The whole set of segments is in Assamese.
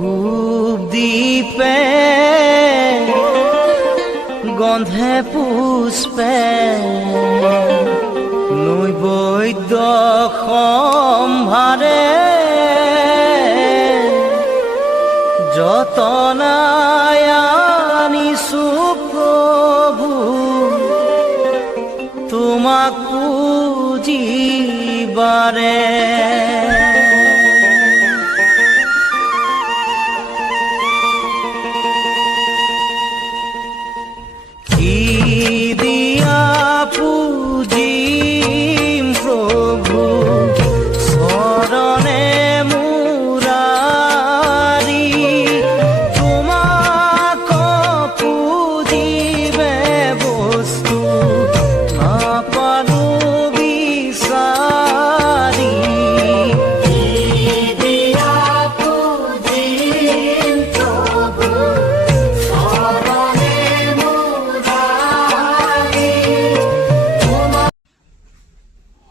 ধূপ দীপে গন্ধে পুষ্পে নৈবদ্য সম্ভাৰে যতনাই আনিছো প্ৰভু তোমাক পুজিবাৰে। কি দিয়া পুজিম প্ৰভু চৰণে মুৰাৰী তোমাক পুজিবে বস্তু নাপালো বিচাৰি।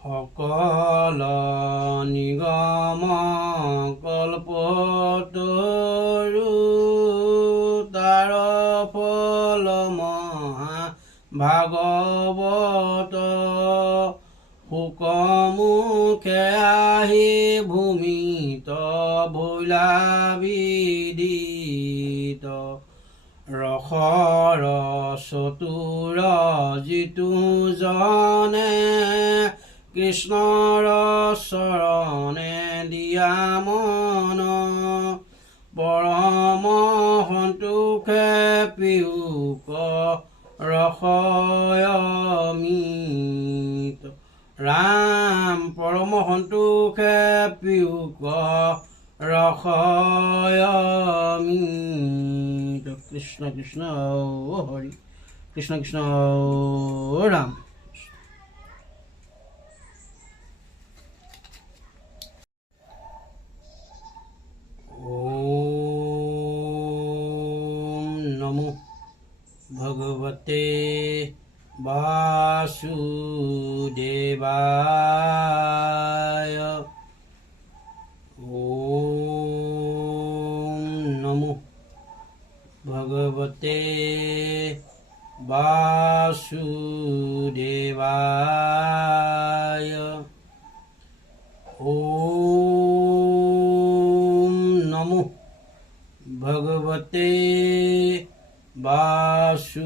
সকল নিগম কল্পতৰু তাৰ ফল মহা ভাগৱত শুকমুখে আহি ভূমিত ভৈলা বিদিত ৰসৰ চতুৰ যিটো জনে কৃষ্ণৰ চৰণে দিয়া মন পৰম সন্তোষে পিয়ুক ৰসয়মিত। ৰাম পৰম সন্তোষে পিয়ুক ৰসয়মিত। কৃষ্ণ কৃষ্ণ হৰি কৃষ্ণ কৃষ্ণ ৰাম। ওম নমো ভগৱতে বাসুদেৱায়। ওম নমো ভগৱতে বাসুদেৱায়। ওম নমো ভগৱতে বাসুদেৱায়।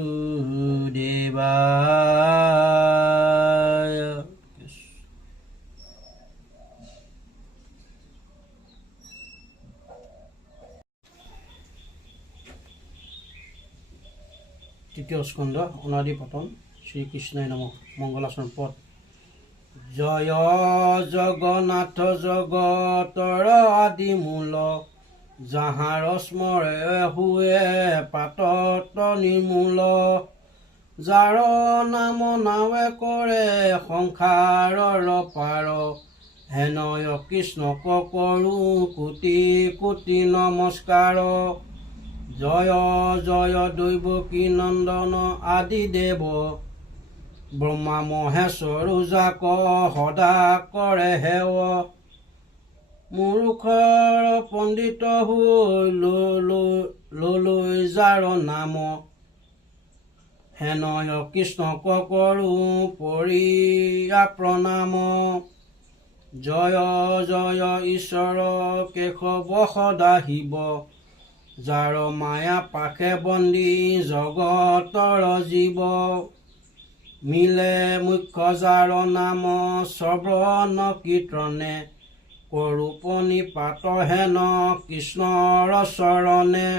তৃতীয় স্কন্ধ অনাদি পতন শ্ৰীকৃষ্ণই নমঃ। মংগলাচৰণ পদ। জয় জগন্নাথ জগতৰ আদি মূল যাহাৰ স্মৰে হুৱে পাতত নিৰ্মূল যাৰ নাম নাৱে কৰে সংসাৰৰ পাৰ হেনয় কৃষ্ণক কৰো কোটি কোটি নমস্কাৰ। জয় জয় দৈৱকী নন্দন আদি দেৱ ব্ৰহ্মা মহেশ্বৰ যাক সদা কৰে সেৱ মূৰ্খৰ পণ্ডিত হৈ লৈ যাৰ নাম হেনয় কৃষ্ণক কৰো পৰিয়া প্ৰণাম। জয় জয় ঈশ্বৰ কেশৱ সদা শিৱ যাৰ মায়া পাশে বন্দী জগতৰ জীৱ মিলে মুখ্য যাৰ নাম শ্ৰৱণ কীৰ্তনে কৰো প্ৰণিপাত হেন কৃষ্ণৰ চৰণে।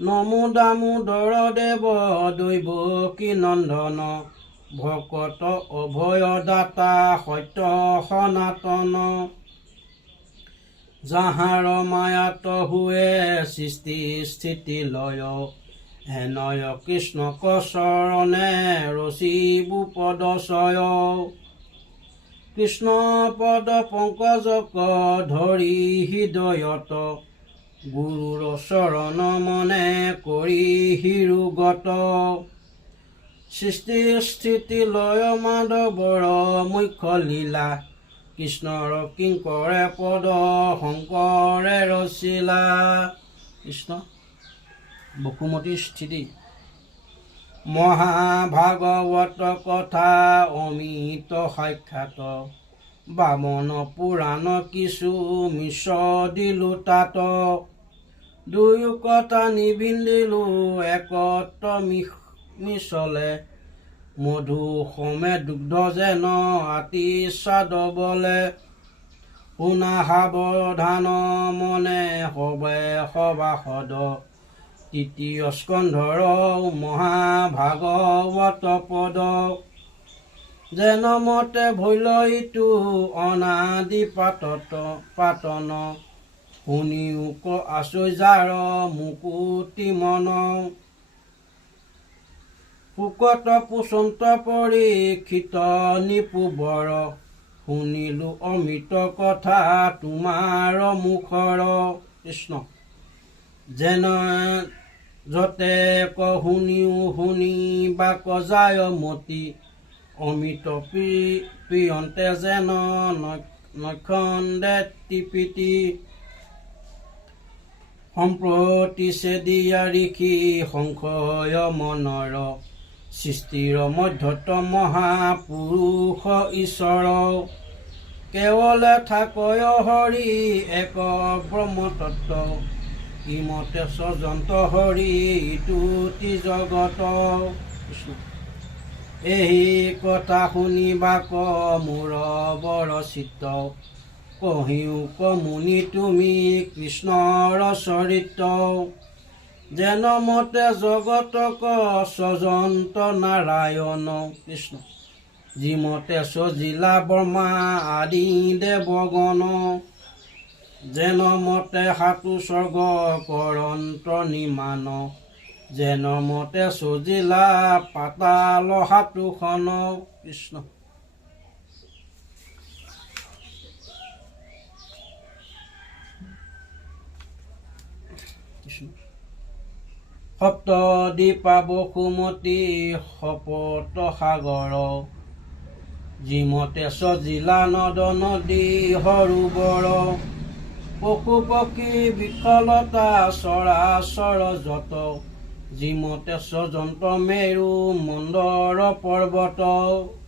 নমো দামোদৰ দেৱ দৈৱকী নন্দন ভকত অভয় দাতা সত্য সনাতন যাহাৰ মায়াত হুৱে সৃষ্টি স্থিতি লয় হেনয় কৃষ্ণক চৰণে ৰচিবু পদচয়। কৃষ্ণ পদ পংকজক ধৰি হৃদয়ত গুৰুৰ চৰণ মনে কৰি হিৰুগত সৃষ্টি স্থিতি লয় মাধৱৰ মুখ্য লীলা কৃষ্ণৰ কিংকৰে পদ শংকৰে ৰচিলা। কৃষ্ণ বসুমতী স্থিতি। মহাভাগৱত কথা অমিত সাক্ষাৎ, বামন পুৰাণ কিছু মিছ দিলো তাত। দুয়ো কথা নিবিন্দিলো একত্ৰ মিছলে, মধু সমে দুগ্ধ যেন আতি চাদবলে। শুনা সাৱধান মনে সবে সভাসদ, তৃতীয় স্কন্ধৰ মহাভাগৱত পদ। যেন মতে ভৈল ইটো অনাদি পাতন, শুনিও ক আচৰ্যাৰ মুকুতি মন। শুকত পুচন্ত পৰীক্ষিত নিপুবৰ, শুনিলো অমৃত কথা তোমাৰ মুখৰ। কৃষ্ণ যেন যতে ক শুনিও শুনিবা ক যায় মতি, অমৃত প্ৰিয়ন্তে যেন নখন্দে টিপিটি। সম্প্ৰতি ছেদিয়া ঋষি সংশয় মনৰ, সৃষ্টিৰ মধ্যত মহাপুৰুষ ঈশ্বৰ। কেৱলে থাকয় হৰি এক ব্ৰহ্মতত্ত্ব, ইমতে স্বজন্ত হৰি ইটোতি জগত। এই কথা শুনিবা ক মোৰ বৰ চিত্ত, কহিও ক মুনি তুমি কৃষ্ণৰ চৰিত্ৰ। যেন মতে জগতক স্বজন্ত নাৰায়ণ। কৃষ্ণ যিমতে সজিলা ব্ৰহ্মা আদি দেৱগণ, যেন মতে সাতু স্বৰ্গ কৰন্ত নিমান, যেন মতে সজিলা পাতাল সাতুখন। কৃষ্ণ সপ্তদ্বীপা বসুমতী শপত সাগৰ, যিমতে সজিলা নদ নদী সৰোবৰ। পশু পক্ষী বিকলতা চৰাচৰ যত, যিমতে স্বজন্ত মেৰু মন্দৰ পৰ্বত।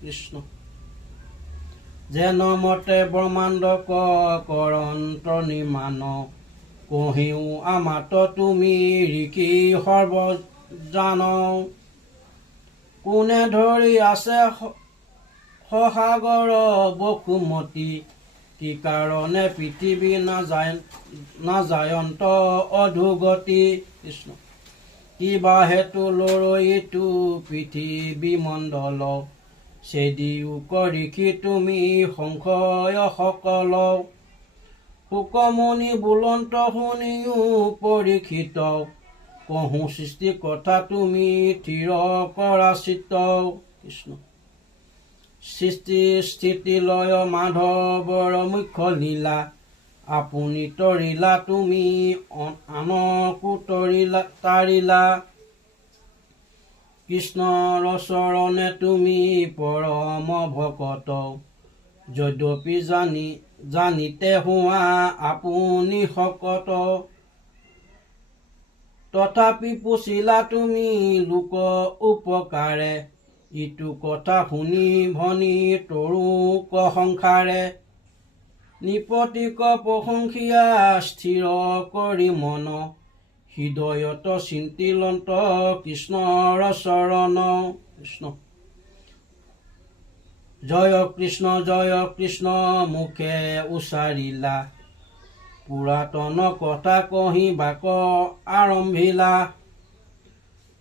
কৃষ্ণ যেন মতে ব্ৰহ্মাণ্ডক কৰন্ত নিমান, কহিও আমাত তুমি ঋষি সৰ্বজান। কোনে ধৰি আছে সসাগৰ বসুমতী, কি কাৰণে পৃথিৱী নাজায়ন্ত অধোগতি। কৃষ্ণ কিবা হেতু লৰৈটো পৃথিৱী মণ্ডল, ছেদিও ঋষি তুমি সংশয় সকল। শুকমুনি বুলন্ত শুনিও পৰীক্ষিত, কহো সৃষ্টি কথা তুমি থিৰ কৰা চিত্ত। কৃষ্ণ সৃষ্টি স্থিতি লয় মাধৱৰ মুখ্য লীলা, আপুনি তৰিলা তুমি আনকো তাৰিলা। কৃষ্ণৰ চৰণে তুমি পৰম ভকত, যদ্যপি জানিতে হোৱা আপুনি শকত। তথাপি পুছিলা তুমি লোক উপকাৰে, ইটো কথা শুনি ভনি তৰুক সংসাৰে। নিপতিক প্ৰশংসিয়া স্থিৰ কৰি মন, হৃদয়ত চিন্তিলন্ত কৃষ্ণৰ চৰণ। কৃষ্ণ জয় কৃষ্ণ মুখে উচ্চাৰিলা, পুৰাতন কথা কহিবাক আৰম্ভিলা।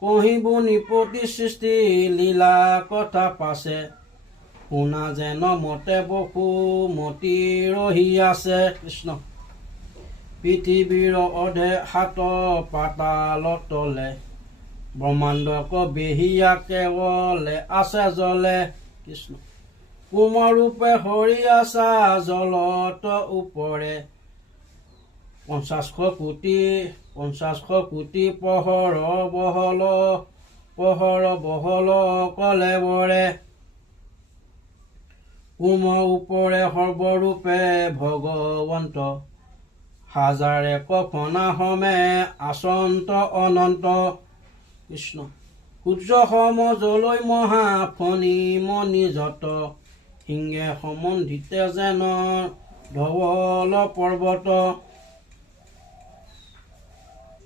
কহিব নিপতি সৃষ্টি লীলা কথা পাছে, শুনা যেন মতে বসুমতী ৰহি আছে। কৃষ্ণ পৃথিৱীৰ অধে হাত পাতাল তলে, ব্ৰহ্মাণ্ডক বেহিয়া কেৱলে আছে জলে। কৃষ্ণ কোমৰূপে হৰি আছা জলত ওপৰে, ৫০শ কোটি পহৰ বহল কলে বৰে। কুৰ্ম ওপৰে সৰ্বৰূপে ভগৱন্ত হাজাৰে কখনা সমে আচন্ত অনন্ত কৃষ্ণ সূৰ্য সম জলৈ মহা ফণি মণি যত সিংহে সম্বন্ধিতে যেন ধৱল পৰ্বত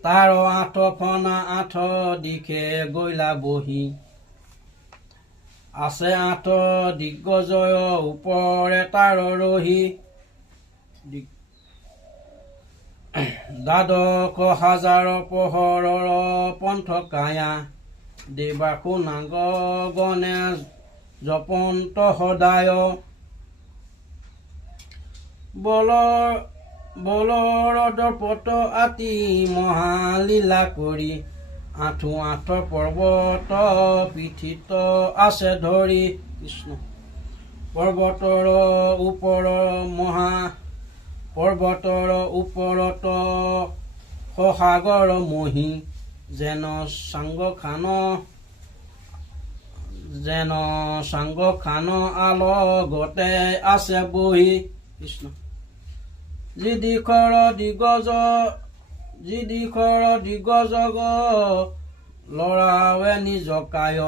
তাৰ আঠ ফণা আঠ দিশে গৈলা বহি আছে আঠ দিগ্গজয় ওপৰে তাৰ ৰহি দ্বাদশ হাজাৰ পোহৰৰ পন্থ কায়া দেৱাসু নাগ গণে জপন্ত সদায় বলৰ দৰ্পত আতি মহালীলা কৰি আঁঠু আঠ পৰ্বত পিঠিত আছে ধৰি কৃষ্ণ পৰ্বতৰ ওপৰত সসাগৰ মহি যেন চাংগ খান আলগতে আছে বহি কৃষ্ণ যি দিশৰ দিগজগ লৰাৱে নিজ কায়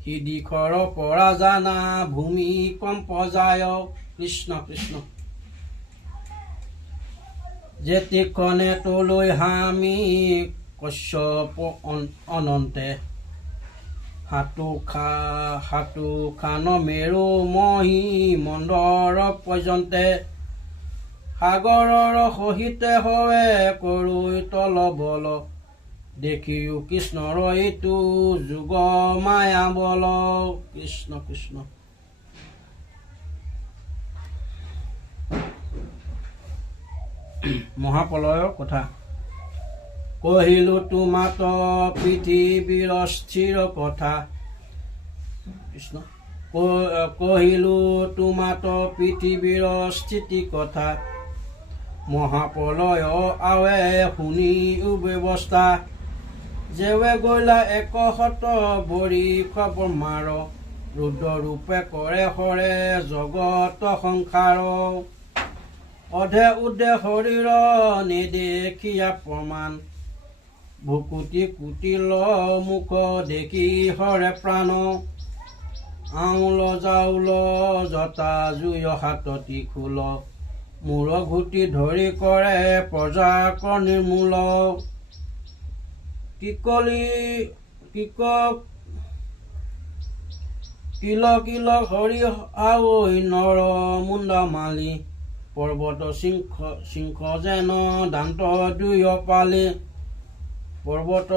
সি দিশৰ পৰা জানা ভূমিকম্প যায় কৃষ্ণ কৃষ্ণ যেতিখনে তোলৈ হামি কশ্যপ অনন্তে হাতু খান মেৰু মহি মন্দৰ পৰ্যন্তে সাগৰৰ সহিতে হয় কৰোই তল বল দেখিও কৃষ্ণৰ এইটো যুগ মায়া বল কৃষ্ণ কৃষ্ণ মহাপ্ৰলয়ৰ কথা কহিলো তোমাত পৃথিৱীৰ স্থিৰ কথা কৃষ্ণ কহিলো তোমাত পৃথিৱীৰ স্থিতি কথা মহাপ্ৰলয় আৱে শুনি ব্যৱস্থা যেৱে গৈলা একশত বৰিষ ব্ৰহ্মাৰ ৰুদ্ৰৰূপে কৰে হৰে জগত সংসাৰ অধে উদে শৰীৰ নেদেখিয়া প্ৰমাণ ভুকুটি কুটিল মুখ দেখি হৰে প্ৰাণ আউল জাউল জতা জুই হাততি খোল মূৰ ঘুটি ধৰি কৰে প্ৰজাক নিৰ্মূল কিল হৰি আৱৈ নৰ মুণ্ড মালি পৰ্বত সিংহ যেন দান্ত দুই পালি পৰ্বত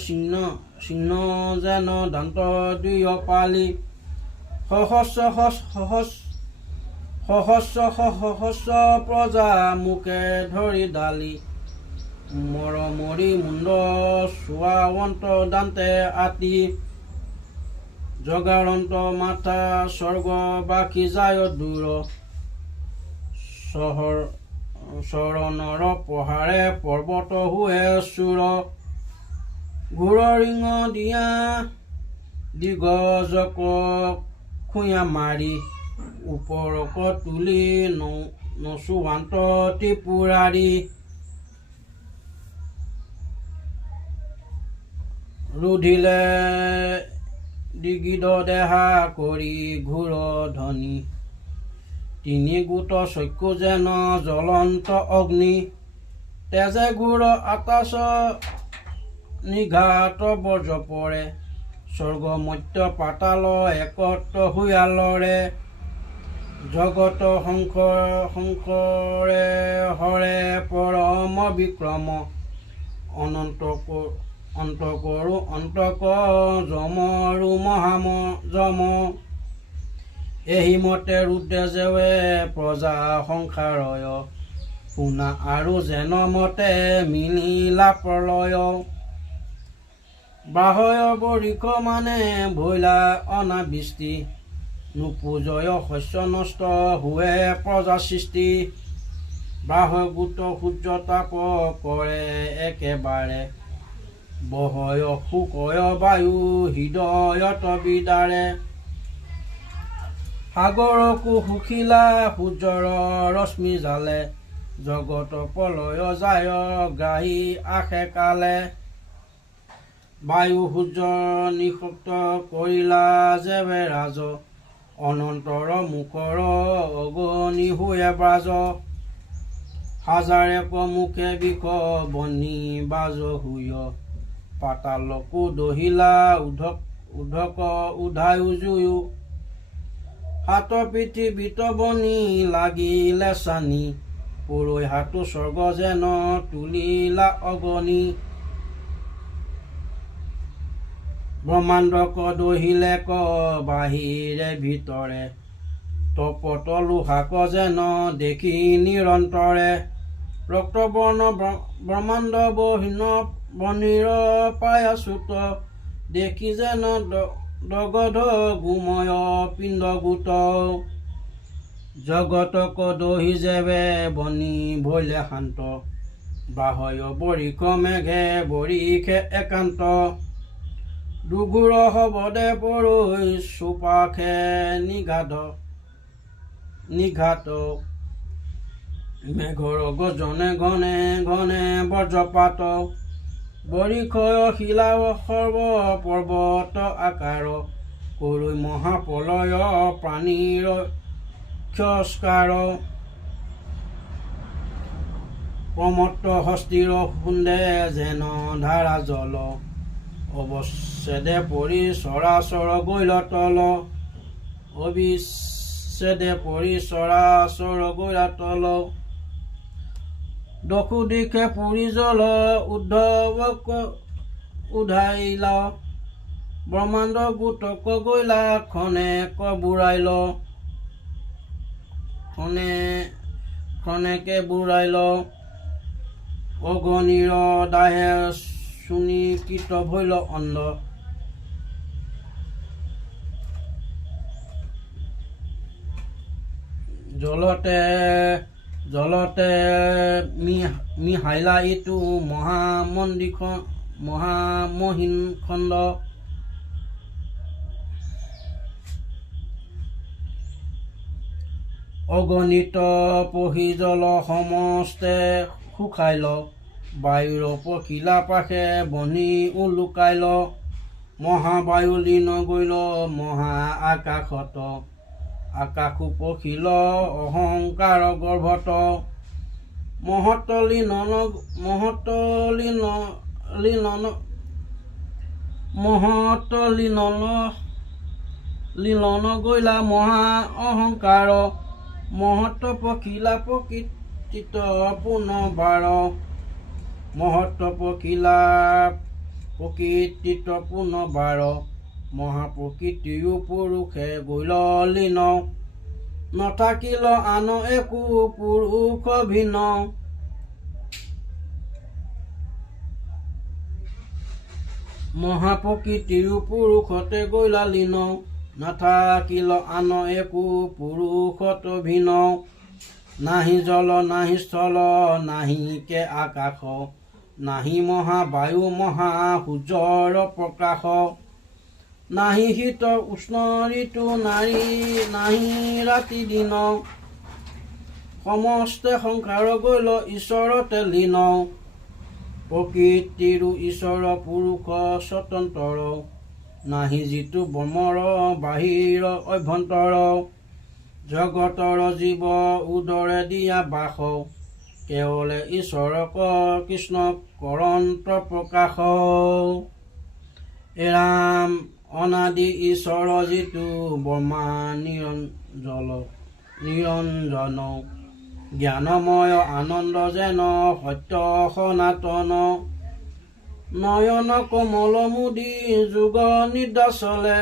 চিহ্ন যেন দান্ত দুই পালি সহস্ৰ প্ৰজা মুখে ধৰি ডালি মৰমৰি মুণ্ড চোৱাৱন্ত দান্তে আতি জগাৰন্ত মাথা স্বৰ্গবাসী যায় দূৰ চৰণৰ পহাৰে পৰ্বত হুৱে চুৰ ঘূৰ ৰিঙ দিয়া দিগজক খুঞা মাৰি ওপৰক তুলি নচুৱান্ত ত্ৰিপুৰাৰী ৰুধিলে দিগিদ দেহা কৰি ঘূৰ ধনী তিনি গোট চক্ষু যেন জ্বলন্ত অগ্নি তেজে ঘূৰ আকাশ নিঘাত বৰ্জ পৰে স্বৰ্গ মৰ্ত্য পাতাল একত্ৰ হুয়ালৰে জগত শংকৰে হৰে পৰম বিক্ৰম অন্ত কৰো অন্তক যমৰু মহাম যম এহি মতে ৰুদ্ৰে যেৱে প্ৰজা সংসাৰয় শুনা আৰু যেন মতে মিলিলা প্ৰলয় বাহয় বৰিষ মানে ভৈলা অনাবৃষ্টি নুপুজয় শস্য নষ্ট হুৱে প্ৰজা সৃষ্টি বাহয় গোট সূৰ্য তাপ কৰে একেবাৰে বহয় শুকয় বায়ু হৃদয়ত বিদাৰে সাগৰকো সুখিলা সূৰ্যৰ ৰশ্মি জালে জগত প্ৰলয় যায় গ্ৰাহী আশে কালে বায়ু সূৰ্য নিষক্ত কৰিলা যেবে ৰাজ অনন্তৰ মুখৰ অগণি হৈ ব্ৰাজ হাজাৰেক মুখে বিষ বনি বাজ হুয় পাতালকো দহিলা উধক উধায়ু জুয়ু হাত পৃথিৱীত বনি লাগিলে চানি পৰৈ হাতো স্বৰ্গ যেন তুলিলা অগণি ব্ৰহ্মাণ্ডক দহিলে বাহিৰে ভিতৰে তপত লোহাক যেন দেখি নিৰন্তৰে ৰক্তবৰ্ণ ব্ৰহ্মাণ্ড বহীন বনিৰ পায়াচুত দেখি যেন দগধ গোময় পিণ্ড গোট জগতক দহি যেবে বনি ভৈলে শান্ত বাহয় বৰিষ মেঘে বৰিষে একান্ত দুগুৰ হবদে পৰৈ চোপাখে নিঘাত মেঘৰ গজনে ঘনে ঘনে বজ্ৰপাত বৰিষয় শিলা সৰ্ব পৰ্বত আকাৰ কৰৈ মহাপ্ৰলয় প্ৰাণীৰ ক্ষস্কাৰ প্ৰমত্ত হস্তিৰ সুন্দে যেন ধাৰা জল অৱচ্ছেদে পৰি চৰাচৰ গৈল তল অবিচ্ছেদে পৰি চৰাচৰ গৈল তল দশো দিশে পুৰি জল উদ্ধৱক উধাইল ব্ৰহ্মাণ্ড গোটক গৈলা খনেক বুঢ়াইল খনেকে বুঢ়াইল অগণিৰ দাহে শুনি কীট ভৈল অন্ধ জলতে মিহাইলা ইটো মহামহিন খণ্ড অগণিত পহি জল সমস্তে শুকাইল বায়ুৰ পখিলা পাশে বনি উলুকাইল মহাবায়ু লীন গৈল মহা আকাশত আকাশো পখিল অহংকাৰ গৰ্ভত মহত লীলন গৈলা মহা অহংকাৰ মহত পখিলা প্ৰকৃতিত পুনবাৰ মহত পখিলা প্ৰকৃতিত পুনবাৰ মহাপ্ৰকৃতিও পুৰুষে গৈল লীন নাথাকিল আন একো পুৰুষ ভিন্ন মহাপ্ৰকৃতিও পুৰুষতে গৈলা লীন নাথাকিল আন একো পুৰুষত ভিন্ন নাহি জল নাহি স্থল নাহি কে আকাশ নাহি মহাবায়ু মহা সূৰ্যৰ প্ৰকাশ নাহি শীত উষ্ণ ঋতু নাহি ৰাতি দিন সমস্তে সংসাৰ গৈল ঈশ্বৰতে লীন প্ৰকৃতিৰো ঈশ্বৰ পুৰুষ স্বতন্ত্ৰ নাহি যিটো ব্ৰহ্মৰ বাহিৰ অভ্যন্তৰ জগতৰ জীৱ উদৰে দিয়া বাস কেৱলে ঈশ্বৰক কৃষ্ণক কৰন্ত প্ৰকাশ এৰাম অনাদি ঈশ্বৰ যিটো ব্ৰহ্মা নিৰঞ্জন জ্ঞানময় আনন্দ যেন সত্য সনাতন নয়ন কমল মুদি যোগ নিদ্ৰা চলে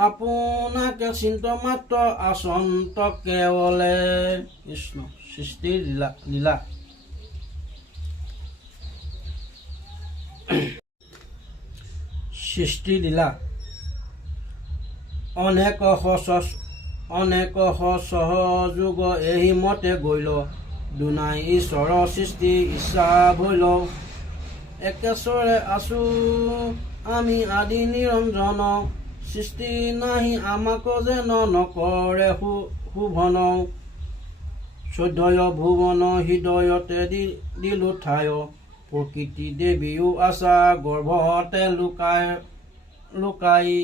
আপোনাকে চিন্ত মাত্ৰ আচন্ত কেৱলে কৃষ্ণ সৃষ্টিৰ লীলা সৃষ্টি লীলা অনেক সহযোগ এই মতে গৈল দুনাই ঈশ্বৰ সৃষ্টি ইচ্ছা ভৈল একেশ্বৰে আছো আমি আদি নিৰঞ্জন সৃষ্টি নাহি আমাক যেন নকৰে শুভন 14 ভুৱন হৃদয়তে দিলো ঠাই প্ৰকৃতি দেৱীও আছা গৰ্ভতে লুকাই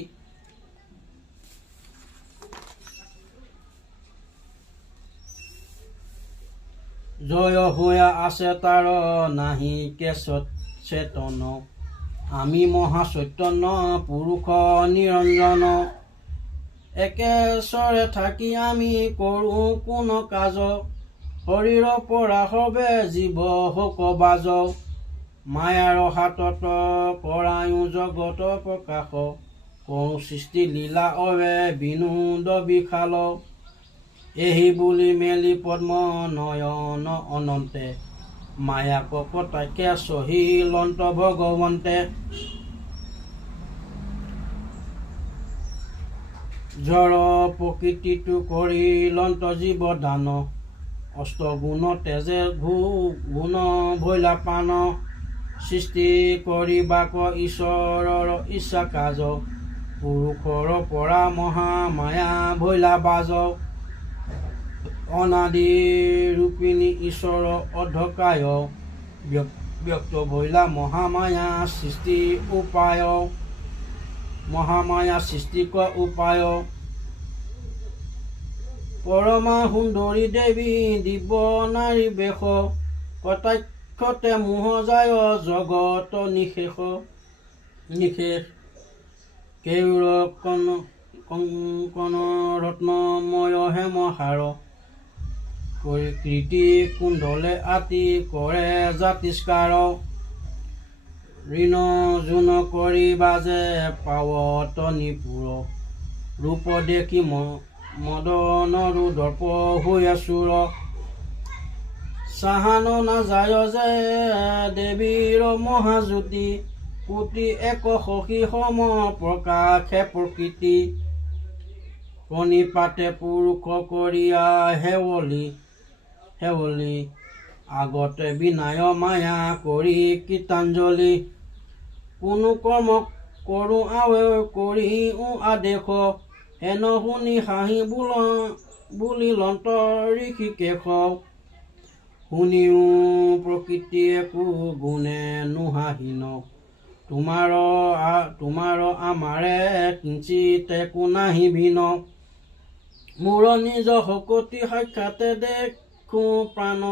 জয় হোৱা আছে তাৰ নাহি চেতন আমি মহাচৈতন্য পুৰুষ নিৰঞ্জন একেশ্বৰে থাকি আমি কৰোঁ কোন কাজ শৰীৰ পৰা হবে জীৱ হোক বাজ মায়াৰ হাতত কৰায়ো জগত প্ৰকাশ কৰোঁ সৃষ্টি লীলা অৱে বিনোদ বিশাল এহি বুলি মেলি পদ্ম নয়ন অনন্তে মায়াক কটাকে সহিলন্ত ভগৱন্তে জড় প্ৰকৃতিটো কৰিলন্ত জীৱ দান অষ্টগুণ তেজে গুণ ভৈলা পান সৃষ্টি কৰিবাক ঈশ্বৰৰ ইচ্ছা কাজ পুৰুষৰ পৰা মহামায়া ভৈলা বাজ অনাদি ৰূপিণী ঈশ্বৰ অধকায় ব্যক্ত ভৈলা মহামায়া সৃষ্টি উপায় মহামায়া সৃষ্টিক উপায় পৰমা সুন্দৰী দেৱী দিব নাৰী বেশ কটাক্ষতে মোহ যায় জগত নিশেষ কেউৰ কংকন ৰত্নময় হেমহাৰ কীৰ্তি কুণ্ডলে আতি কৰে জাতিষ্কাৰ ঋণ যোন কৰি বাজে পাৱত নিপুৰ ৰূপ দেখি মদনৰো দৰ্প হৈ চুৰ চাহান নাযায় যে দেৱীৰ মহাজ্যোতি কোটি এক সখী সম প্ৰকাশে প্ৰকৃতি প্ৰণিপাতে পুৰুষ কৰিয়া হেৱলি আগতে বিনায় মায়া কৰি কীৰ্তাঞ্জলি কোনো কৰ্ম কৰোঁ আৱে কৰি আদেশ হেন শুনি হাঁহি বুলিলন্ত ঋষিকেশ শুনিও প্ৰকৃতি একো গুণে নোহাহীন তোমাৰ আমাৰে কিঞ্চিত একো নাহি ভিন মোৰ নিজ শকতি সাক্ষাতে দেখো প্ৰাণ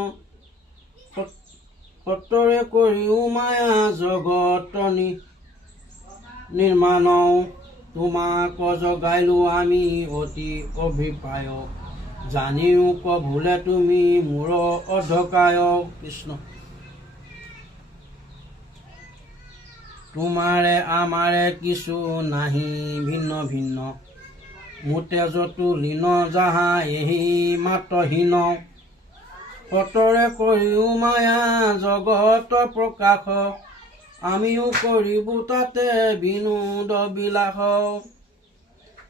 সত্তৰে কৰিও মায়া জগত নিৰ্মাণ তোমাক জগাইলো আমি অতি অভিপ্ৰায় জানিও ভুলে তুমি মোৰ অধকায় কৃষ্ণ তোমাৰে আমাৰে কিছু নাহি ভিন্ন ভিন্ন মোৰ তেজতো লীন যাহা এহি মাত্ৰহীন সতৰে কৰিও মায়া জগত প্ৰকাশ আমিও কৰিব তাতে বিনোদ বিলাস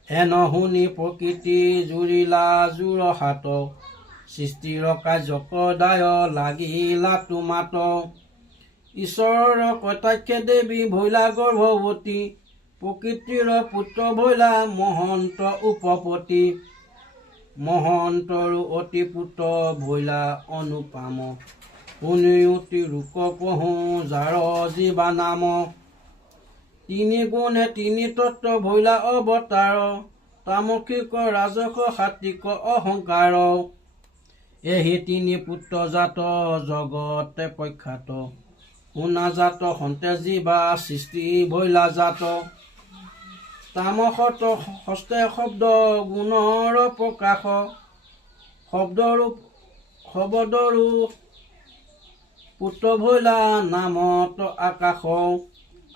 হেন শুনি প্ৰকৃতি জুৰিলা জোৰ হাত সৃষ্টিৰ কাৰ্যক দায় লাগিলা তোমাত ঈশ্বৰৰ কটাক্ষে দেৱী ভৈলা গৰ্ভৱতী প্ৰকৃতিৰ পুত্ৰ ভৈলা মহন্ত উপপতি মহন্তৰো অতি পুত্ৰ ভৈলা অনুপাম শুনিও তিৰুক কহোঁ যাৰ জীৱা নাম তিনি গুণে তিনি তত্ত্ব ভৈলা অৱতাৰ তামসিক ৰাজস সাত্বিক অহংকাৰ এহি তিনি পুত্ৰ জাত জগতে প্ৰখ্যাত শুনা জাত সন্তে জীৱা সৃষ্টি ভৈলা জাত তামসত হস্তে শব্দ গুণৰ প্ৰকাশ শব্দৰো পুত্ৰ ভৈলা নামত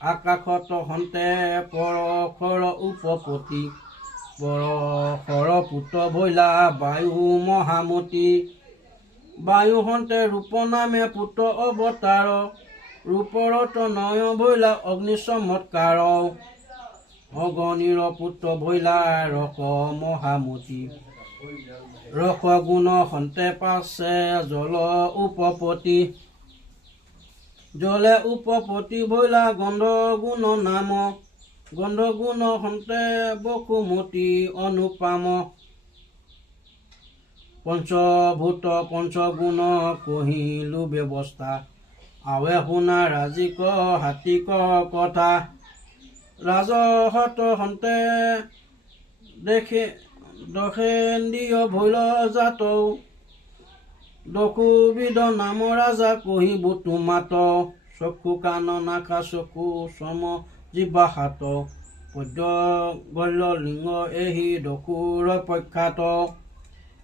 আকাশত হন্তে পৰশৰ উপপতি পৰশৰ পুত্ৰ ভৈলা বায়ু মহামতী বায়ু হন্তে ৰূপ নামে পুত্ৰ অৱতাৰ ৰূপৰত নয় ভৈলা অগ্নি চমৎকাৰ অগণীৰ পুত্ৰ ভৈলা ৰস মহামতী ৰস গুণ হন্তে পাছে জল উপপতি জলে উপপতি ভৈলা গন্ধ গুণ নাম গন্ধগুণ সন্তে বসুমতী অনুপাম পঞ্চভূত পঞ্চগুণ কহিলো ব্যৱস্থা আৱে শুনা ৰাজিক হাতীক কথা ৰাজহত সন্তে দশেন্দ্ৰিয় ভৈল জাত দশোবিধ নাম ৰাজা কহিব তোমাত চকু কাণ নাকা চকু চম জিবা হাত পদ্য গল্য লিংগ এহি দশোৰ প্ৰখ্যাত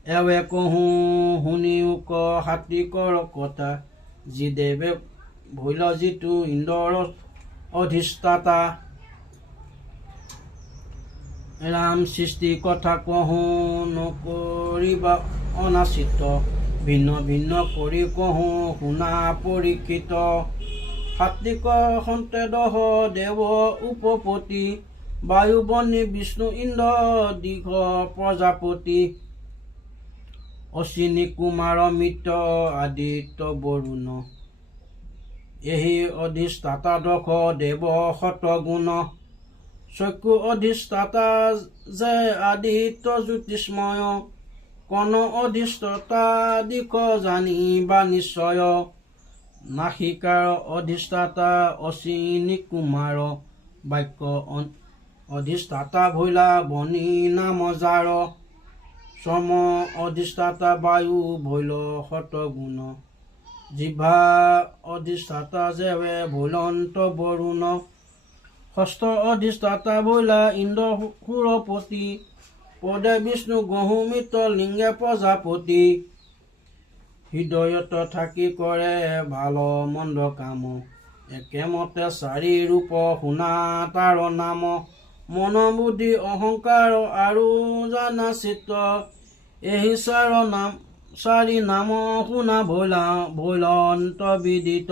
এৱে কহো শুনিও ক হাতীকৰ কথা যি দেৱে ভৈল যিটো ইন্দ্ৰৰ অধিষ্ঠাতা ৰাম সৃষ্টি কথা কহো নকৰিবা অনাচিত ভিন্ন ভিন্ন কৰি কহো শুনা পৰীক্ষিত হাতীক সন্তে দহ দেৱ উপপতি বায়ু বনি বিষ্ণু ইন্দ্ৰ দীঘ প্ৰজাপতি অশ্বিনী কুমাৰ মিত্ৰ আদিত্য বৰুণ এহি অধিষ্ঠাতা দশ দেৱ শতগুণ চক্ষু অধিষ্ঠাতা যে আদিত্য জ্যোতিষ্ময় কণ অধিষ্ঠাতা দিশ জানিবা নিশ্চয় নাসিকাৰ অধিষ্ঠাতা অশ্বিনী কুমাৰ বাক্য অধিষ্ঠাতা ভৈলা বনি নাম জাৰ চম অধিষ্ঠাতা বায়ু ভৈল শতগুণ জিভা অধিষ্ঠাতা যেৱে ভৈলন্ত বৰুণ ষষ্ঠ অধিষ্ঠাতা ভৈলা ইন্দ্ৰ সুৰপতি পদে বিষ্ণু গহুমিত লিংগে প্ৰজাপতি হৃদয়ত থাকি কৰে ভাল মন্দ কাম একেমতে চাৰি ৰূপ শুনা তাৰ নাম মন বুদ্ধি অহংকাৰ আৰু জানা চিত্ত এহি চাৰি নাম শুনা ভৈলন্ত বিদিত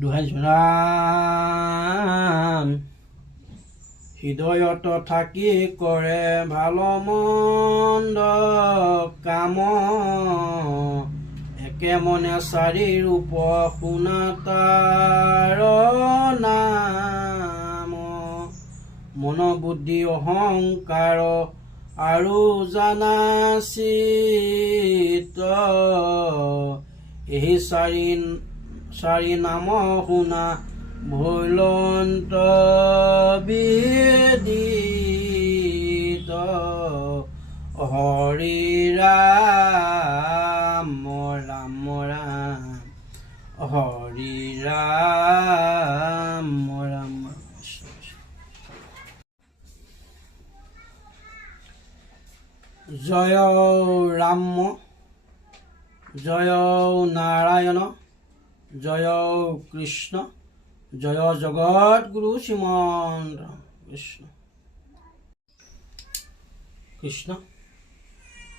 দুহাই ৰাম হৃদয়ত থাকি কৰে ভাল মন্দ কাম একে মনে চাৰি ৰূপ শুনা তাৰ নাম মন বুদ্ধি অহংকাৰ আৰু জানা চিত্ত এই চাৰি নাম শুনা ভৈলন্ত বিদিত হৰি ৰাম ৰাম ৰাম হৰি ৰাম ৰাম জয় ৰাম জয় নাৰায়ণ জয় কৃষ্ণ জয় জগত গুৰু শ্ৰীমন্ত কৃষ্ণ কৃষ্ণ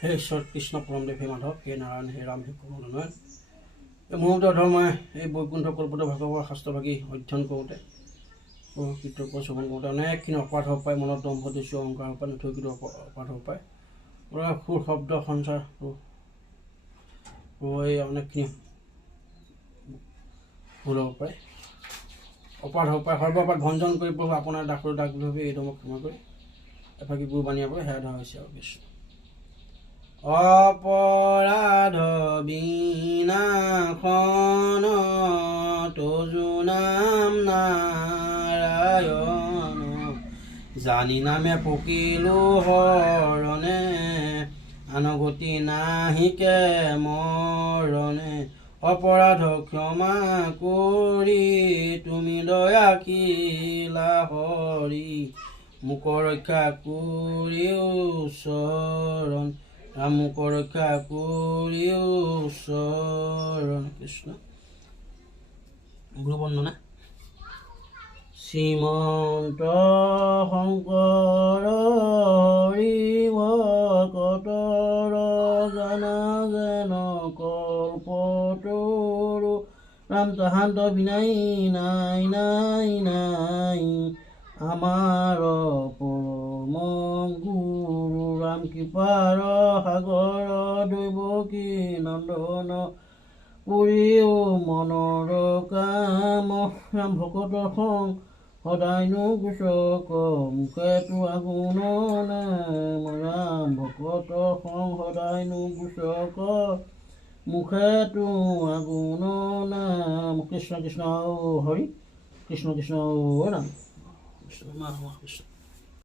হে ঈশ্বৰ কৃষ্ণ পৰমদেৱ হে মাধৱ হে নাৰায়ণ হে ৰাম হে কমলনয়ন এই মুহূৰ্ত ধৰ্মই এই বৈকুণ্ঠ কল্পত ভাগৱত শাস্ত্ৰভাগী অধ্যয়ন কৰোঁতে কীৰ্তন শ্ৰৱণ কৰোঁতে অনেকখিনি অপাৰ্থ হ'ব পাৰে মনত দম্ভ দস্যু অহংকাৰ হ'ব পাৰে নথৈকৃত অপাৰ্থ হ'ব পাৰে সুৰ শব্দ সঞ্চাৰ এই অনেকখিনি ভুল হ'ব পাৰে অপাৰ্থ হ'ব পাৰে সৰ্বপাত ভঞ্জন কৰি প্ৰভু আপোনাৰ দাসৰ দাস বুলি ভাবি এইটো মোক ক্ষমা কৰি এফাকি গুৰুবাণীৰ পৰা সেয়া ধৰা হৈছে আৰু কৃষ্ণ অপৰাধ বিনাশন তজু নাম নাৰায়ণ জানি নামে পকিলো হৰণে আনগতি নাহিকে মৰণে অপৰাধ ক্ষমা কৰি তুমি দয়াশীলা হৰি মোক ৰক্ষা কৰিও শৰণ মোক ৰক্ষা কৰিও শৰণ কৃষ্ণ গুৰু বন্দনা শ্ৰীমন্ত শংকৰ ভকতৰ জানা যেন কল্পতৰু ৰাম তাহান্ত বিনাই নাই নাই নাই আমাৰ পৰম গুৰু ৰাম কৃপাৰ সাগৰ দৈৱ কৰিও মনৰ কাম ৰাম ভকত সং সদায়নো কুশক মুখেতো আগুণ নাম ৰাম ভকত সং সদায়নো কুশক মুখেতো আগুণ নাম কৃষ্ণ কৃষ্ণ হৰি কৃষ্ণ কৃষ্ণ ৰাম কৃষ্ণ কৃষ্ণ